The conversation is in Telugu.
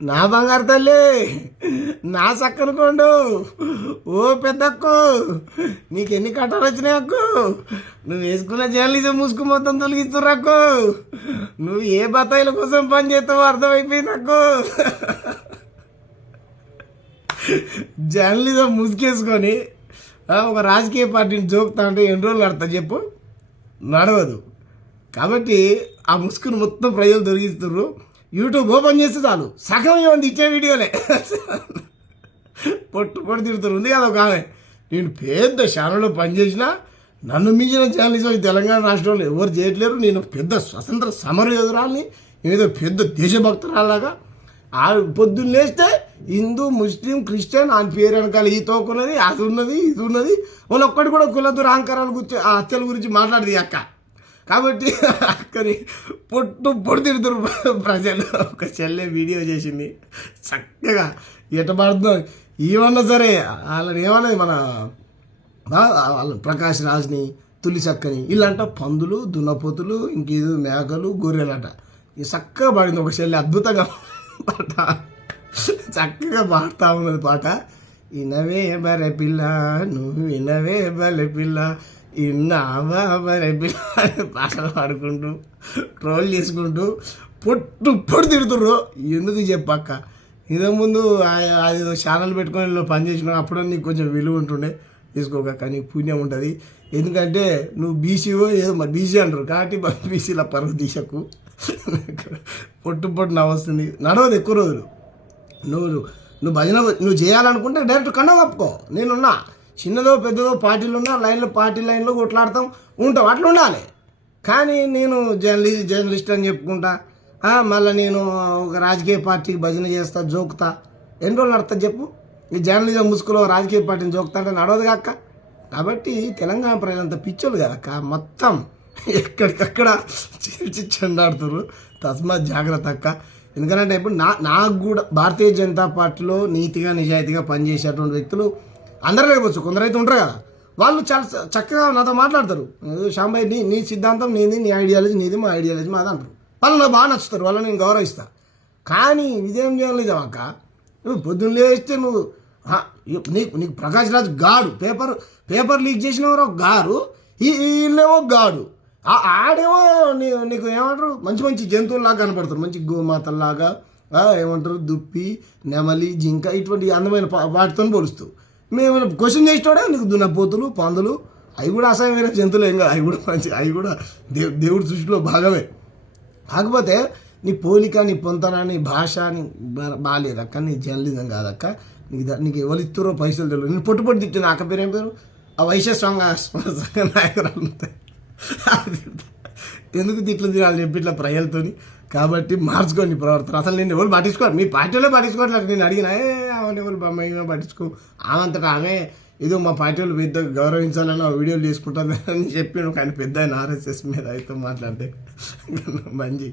నా బంగారు తల్లి, నా చక్కనుకోండు, ఓ పెద్దక్కు, నీకు ఎన్ని కట్టాలు వచ్చినాయి అక్కు, నువ్వు వేసుకున్న జర్నలిజం ముసుగు మొత్తం తొలగిస్తుర్రక్కు, నువ్వు ఏ బత్తాయిల కోసం పని చేస్తావో అర్థమైపోయింది అక్కు. జర్నలిజం ముసుగేసుకొని ఒక రాజకీయ పార్టీని జోకుతా అంటే ఎన్ని రోజులు కడతా చెప్పు, నడవదు. కాబట్టి ఆ ముసుగును మొత్తం ప్రజలు దొరికిస్తున్నారు. యూట్యూబ్ ఓపెన్ చేస్తే చాలు సగం ఏమంది ఇచ్చే వీడియోలే పొట్టు తిడుతున్నారు. ఉంది కదా ఒక ఆమె, నేను పెద్ద ఛానల్లో పనిచేసిన, నన్ను మించిన జర్నలిజం ఈ తెలంగాణ రాష్ట్రంలో ఎవరు చేయట్లేరు, నేను పెద్ద స్వతంత్ర సమర యోధురాల్ని, ఏదో పెద్ద దేశభక్తురాలాగా. ఆ పొద్దున్న లేస్తే హిందూ ముస్లిం క్రిస్టియన్ అని పేరు వెనకాల ఈ తోకున్నది, అది ఉన్నది, ఇది ఉన్నది, వాళ్ళు ఒక్కటి కూడా కుల దురహంకారాల గురించి ఆ హత్యల గురించి మాట్లాడదు అక్క. కాబట్టి అక్కని పొట్టు తిడుతురు ప్రజలు. ఒక చెల్లె వీడియో చేసింది చక్కగా, ఎట పడుతుందో ఏమన్నా సరే వాళ్ళని ఏమన్నది మన వాళ్ళ ప్రకాష్ రాజ్ని, తులి చక్కని, ఇలాంట పందులు, దున్నపోతులు, ఇంకేదో మేకలు, గొర్రెలంట. ఇది చక్కగా పాడింది ఒక చెల్లె, అద్భుతంగా పాట చక్కగా పాడుతూ ఉన్నది పాట. ఇనవే బరే పిల్ల, నువ్వు వినవే బలే పిల్ల, ఇన్నావా బరే పిల్ల పాటలు పాడుకుంటూ ట్రోల్ చేసుకుంటూ పొట్టు తిడుతుర్రు. ఎందుకు చెప్పక్క, ఇదే ముందు అది ఛానల్ పెట్టుకొని పని చేసిన అప్పుడు నీకు కొంచెం విలువ ఉంటుండే, తీసుకోక నీకు పుణ్యం ఉంటుంది. ఎందుకంటే నువ్వు బీసీఓ ఏదో మరి బీసీ అంటారు కాబట్టి బీసీల పరుగు తీసకు. పొట్టు నవ్వొస్తుంది, నడవదు ఎక్కువ రోజులు. నువ్వు భజన నువ్వు చేయాలనుకుంటే డైరెక్ట్ కండ కప్పుకో, నేనున్నా. చిన్నదో పెద్దదో పార్టీలు ఉన్నా పార్టీ లైన్లో కొట్లాడతాం ఉంటాం, అట్లా ఉండాలి. కానీ నేను జర్నలిస్ట్ అని చెప్పుకుంటా, మళ్ళీ నేను ఒక రాజకీయ పార్టీకి భజన చేస్తా, జోకుతా, ఎన్ని రోజులు నడుస్తా చెప్పు? ఈ జర్నలిజం ముసుగులో రాజకీయ పార్టీని జోకుతా అంటే నడవదు కాక. కాబట్టి తెలంగాణ ప్రజలంతా పిచ్చోళ్ళు కదక్క, మొత్తం ఎక్కడికక్కడ చీల్చి చెండాడుతున్నారు. తస్మాత్ జాగ్రత్త అక్క. ఎందుకంటే ఇప్పుడు నాకు కూడా భారతీయ జనతా పార్టీలో నీతిగా నిజాయితీగా పనిచేసేటువంటి వ్యక్తులు అందరూ లేకపోవచ్చు, కొందరైతే ఉంటారు కదా, వాళ్ళు చాలా చక్కగా నాతో మాట్లాడతారు. శాంబాయ్ నీ సిద్ధాంతం నీది, నీ ఐడియాలజీ నీది, మా ఐడియాలజీ మాది అంటారు. వాళ్ళు నాకు బాగా నచ్చుతారు, వాళ్ళని నేను గౌరవిస్తాను. కానీ ఇదేం చేయలేదు అక్క, నువ్వు పొద్దున్న లేస్తే నువ్వు నీకు ప్రకాష్ రాజ్ గాడు పేపర్ లీక్ చేసినవారు ఒక గారు, వీళ్ళేమో గాడు, ఆడేమో నీకు ఏమంటారు మంచి జంతువుల్లాగా కనపడతారు, మంచి గోమాతల్లాగా, ఏమంటారు దుప్పి, నెమలి, జింక, ఇటువంటి అందమైన వాటితో పోలుస్తూ. మేము క్వశ్చన్ చేసేటోడే నీకు దున్నపోతులు, పందులు, అవి కూడా అసహ్యమైన జంతువులు ఏం కాదు, అవి కూడా దేవుడి సృష్టిలో భాగమే. కాకపోతే నీ పోలిక, నీ పొంతన, నీ భాష నీ బాగాలేదక్క, నీ జర్నలిజం కాదక్క. నీకు ఎవరు ఇస్తారో పైసలు తెలియదు. నేను పొట్టు తిట్టిన అక్క పేరు ఏం పేరు, ఆ వైశ్య సంఘ నాయకురాలు ఉంటాయి, ఎందుకు తిట్లు తినాలి చెప్పి ఇట్లా ప్రజలతో. కాబట్టి మార్చుకోండి ప్రవర్తన. అసలు నేను ఎవరు పట్టించుకోరు, మీ పార్టీలో పట్టించుకోవట్లేదు. నేను అడిగినా ఆమె ఎవరు బొమ్మ పట్టించుకో, ఆమెంతటా ఆమె ఏదో మా పార్టీ వాళ్ళు పెద్ద గౌరవించాలని వీడియోలు చేసుకుంటుంది అని చెప్పి కానీ పెద్ద ఆయన ఆర్ఎస్ఎస్ మీద అయితే మాట్లాడితే మంచి